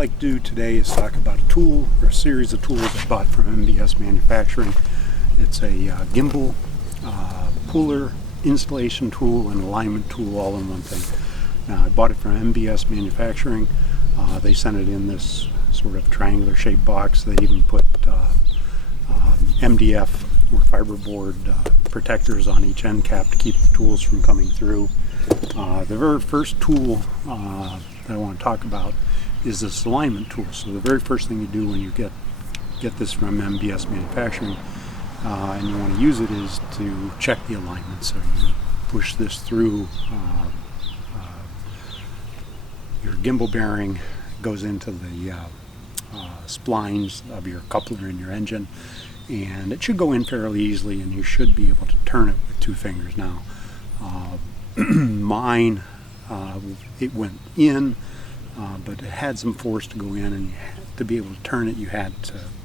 like to do today is talk about a tool or a series of tools I bought from MBS Manufacturing. It's a gimbal, puller, installation tool, and alignment tool all in one thing. Now, I bought it from MBS Manufacturing. They sent it in this sort of triangular shaped box. They even put MDF or fiberboard protectors on each end cap to keep the tools from coming through. The very first tool that I want to talk about is this alignment tool. So the very first thing you do when you get this from MBS Manufacturing and you want to use it is to check the alignment. So you push this through your gimbal bearing, goes into the splines of your coupler in your engine, and it should go in fairly easily, and you should be able to turn it with two fingers. Now mine, it went in, but it had some force to go in, and to be able to turn it, you had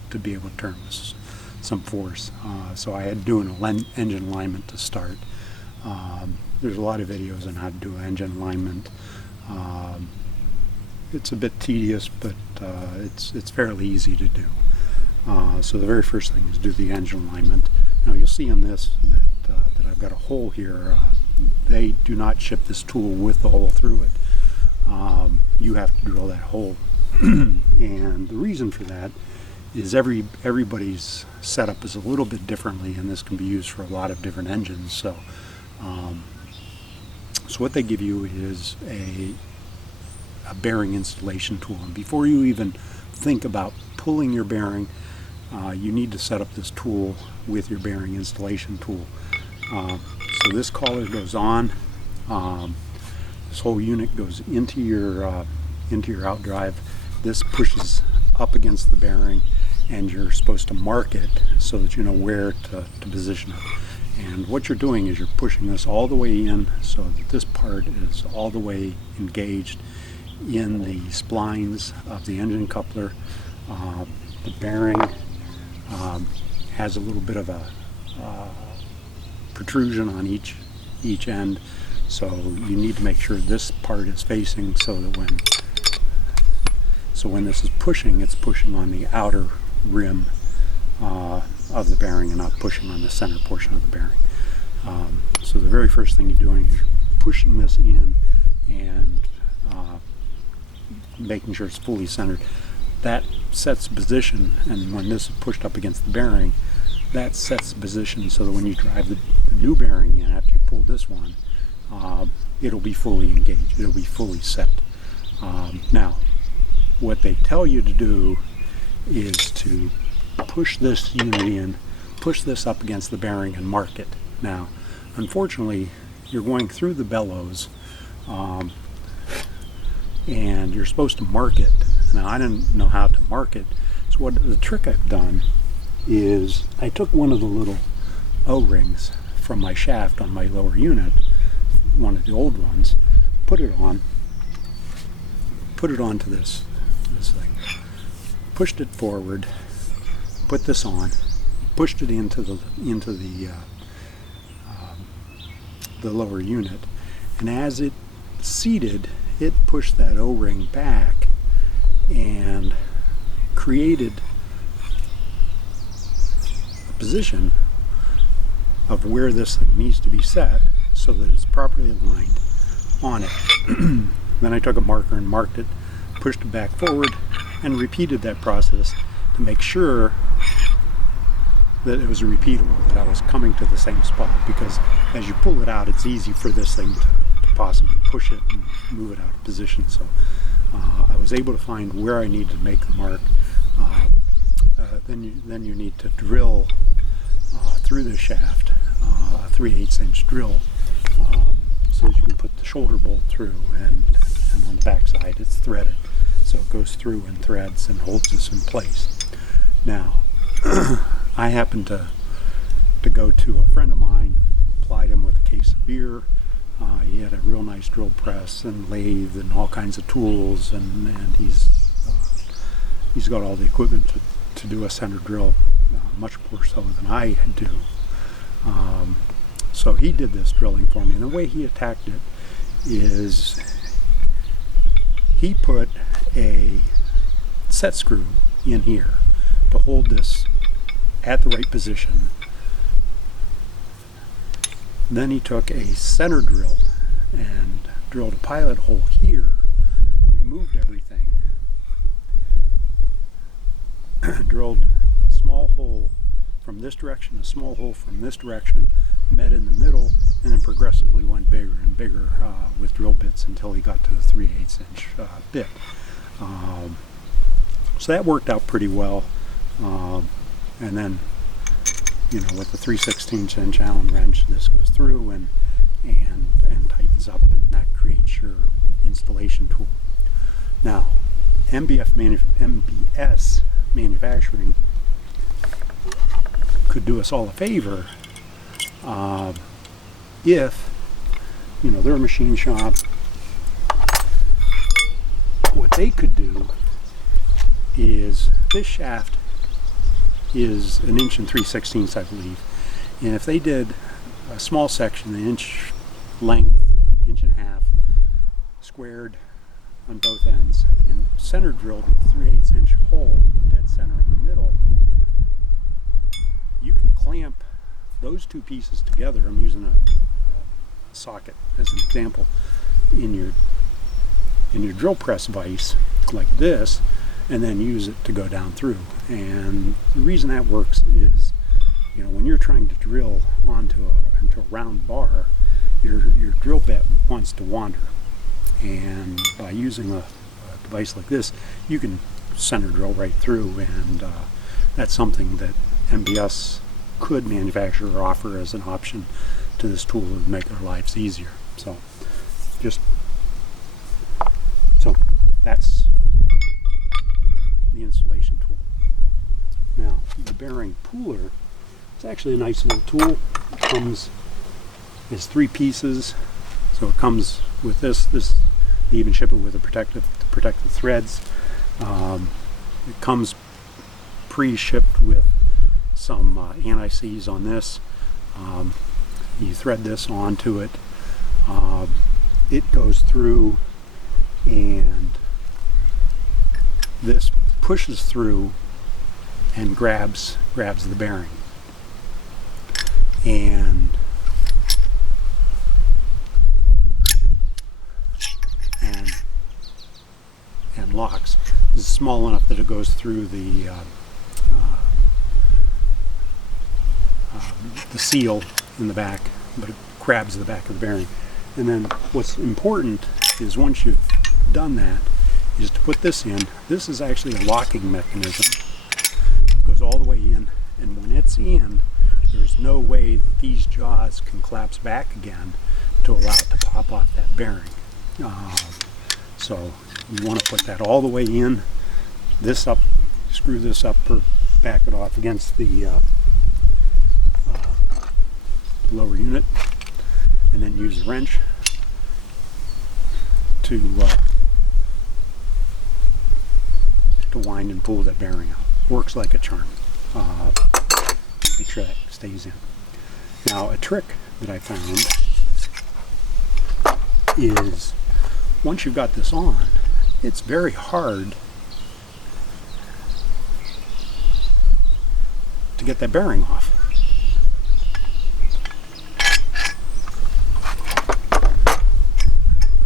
to be able to turn with some force. So I had to do an engine alignment to start. There's a lot of videos on how to do engine alignment. It's a bit tedious, but it's fairly easy to do. So the very first thing is do the engine alignment. Now you'll see on this that I've got a hole here. They do not ship this tool with the hole through it. You have to drill that hole. And the reason for that is everybody's setup is a little bit differently, and this can be used for a lot of different engines. So what they give you is a bearing installation tool, and before you even think about pulling your bearing, you need to set up this tool with your bearing installation tool. So this collar goes on. This whole unit goes into your outdrive. This pushes up against the bearing, and you're supposed to mark it so that you know where to position it. And what you're doing is you're pushing this all the way in so that this part is all the way engaged in the splines of the engine coupler. The bearing has a little bit of a protrusion on each end, so you need to make sure this part is facing so that when this is pushing, it's pushing on the outer rim of the bearing and not pushing on the center portion of the bearing. So the very first thing you're doing is pushing this in and making sure it's fully centered. That sets position, and when this is pushed up against the bearing, that sets position so that when you drive the new bearing in after you pull this one, it'll be fully engaged, it'll be fully set. Now, what they tell you to do is to push this unit in, push this up against the bearing and mark it. Now, unfortunately, you're going through the bellows, and you're supposed to mark it. Now, I didn't know how to mark it, so what the trick I've done is I took one of the little O-rings from my shaft on my lower unit, one of the old ones, put it onto this thing, pushed it forward, put this on, pushed it into the lower unit, and as it seated, it pushed that O-ring back and created a position of where this thing needs to be set so that it's properly aligned on it. Then I took a marker and marked it, pushed it back forward, and repeated that process to make sure that it was repeatable, that I was coming to the same spot, because as you pull it out, it's easy for this thing to possibly push it and move it out of position. So I was able to find where I needed to make the mark. Then you need to drill through the shaft, a 3/8 inch drill, so that you can put the shoulder bolt through, and on the back side it's threaded, so it goes through and threads and holds this in place. Now, I happened to go to a friend of mine, applied him with a case of beer. He had a real nice drill press and lathe and all kinds of tools, and he's got all the equipment to do a center drill, much more so than I do. So he did this drilling for me, and the way he attacked it is he put a set screw in here to hold this at the right position. Then he took a center drill and drilled a pilot hole here, removed everything, drilled a small hole from this direction, a small hole from this direction, met in the middle, and then progressively went bigger and bigger with drill bits until he got to the 3/8 inch bit. So that worked out pretty well. And then, you know, with the 3/16 inch Allen wrench, this goes through and tightens up, and that creates your installation tool. Now, MBS Manufacturing could do us all a favor if, you know, they're a machine shop. What they could do is, this shaft is 1 3/16 inches, I believe, and if they did a small section, 1 inch length, 1.5 inches, squared on both ends, and center drilled with a 3/8 inch hole dead center in the middle, you can clamp those two pieces together. I'm using a socket as an example, in your drill press vise like this, and then use it to go down through. And the reason that works is, you know, when you're trying to drill onto a round bar, your drill bit wants to wander, and by using a device like this, you can center drill right through, and that's something that MBS could manufacture or offer as an option to this tool to make our lives easier. So that's the installation tool. Now, the bearing pooler is actually a nice little tool. It comes as 3 pieces, so it comes with this. They even ship it with a protect the threads. It comes pre-shipped with some anti-seize on this. You thread this onto it. It goes through, and this pushes through and grabs the bearing, and locks. This is small enough that it goes through the seal in the back, but it grabs the back of the bearing. And then what's important is, once you've done that, is to put this in. This is actually a locking mechanism. It goes all the way in, and when it's in, there's no way that these jaws can collapse back again to allow it to pop off that bearing. So you want to put that all the way in, this up, screw this up or back it off against the lower unit, and then use the wrench to wind and pull that bearing out. Works like a charm. Make sure that stays in. Now, a trick that I found is, once you've got this on, it's very hard to get that bearing off.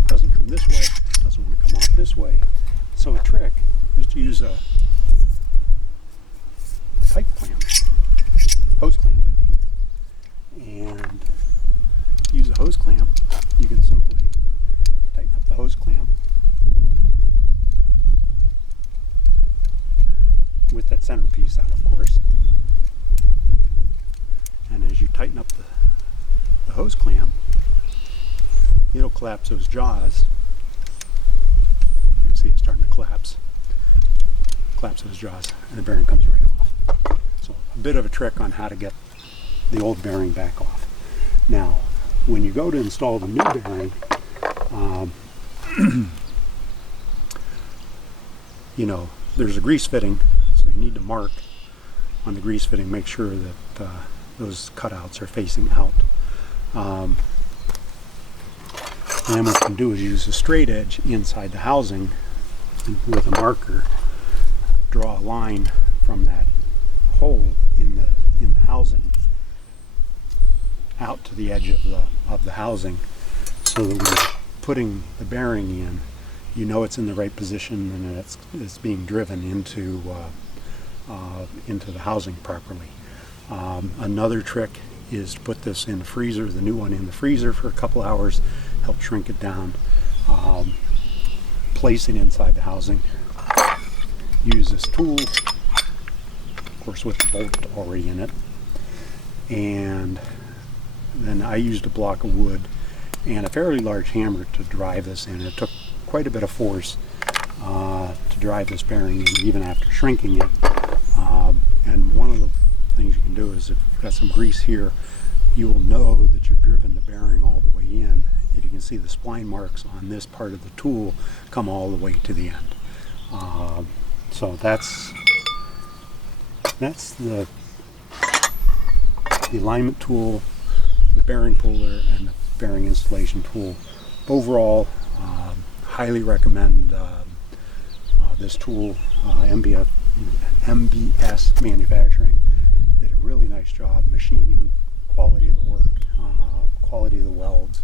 Doesn't come this way, doesn't want to come off this way. So a trick is to use a pipe clamp, hose clamp I mean, and use a hose clamp. You can simply tighten up the hose clamp with that center piece out, of course. And as you tighten up the hose clamp, it'll collapse those jaws. You can see it's starting to collapse those jaws, and the bearing comes right off. So a bit of a trick on how to get the old bearing back off. Now, when you go to install the new bearing, you know, there's a grease fitting, so you need to mark on the grease fitting, make sure that those cutouts are facing out. And then what you can do is use a straight edge inside the housing with a marker, draw a line from that hole in the housing out to the edge of the housing, so that when you're putting the bearing in, you know it's in the right position and it's being driven into the housing properly. Another trick is to put this in the freezer, the new one in the freezer for a couple hours, help shrink it down. Place it inside the housing. Use this tool, of course with the bolt already in it, and then I used a block of wood and a fairly large hammer to drive this in. It took quite a bit of force to drive this bearing in, even after shrinking it. And one of the things you can do is, if you've got some grease here, you will know that you've driven the bearing all the way in. If you can see the spline marks on this part of the tool come all the way to the end. So that's the alignment tool, the bearing puller, and the bearing installation tool. Overall, highly recommend this tool. MBS Manufacturing did a really nice job machining, quality of the work, quality of the welds.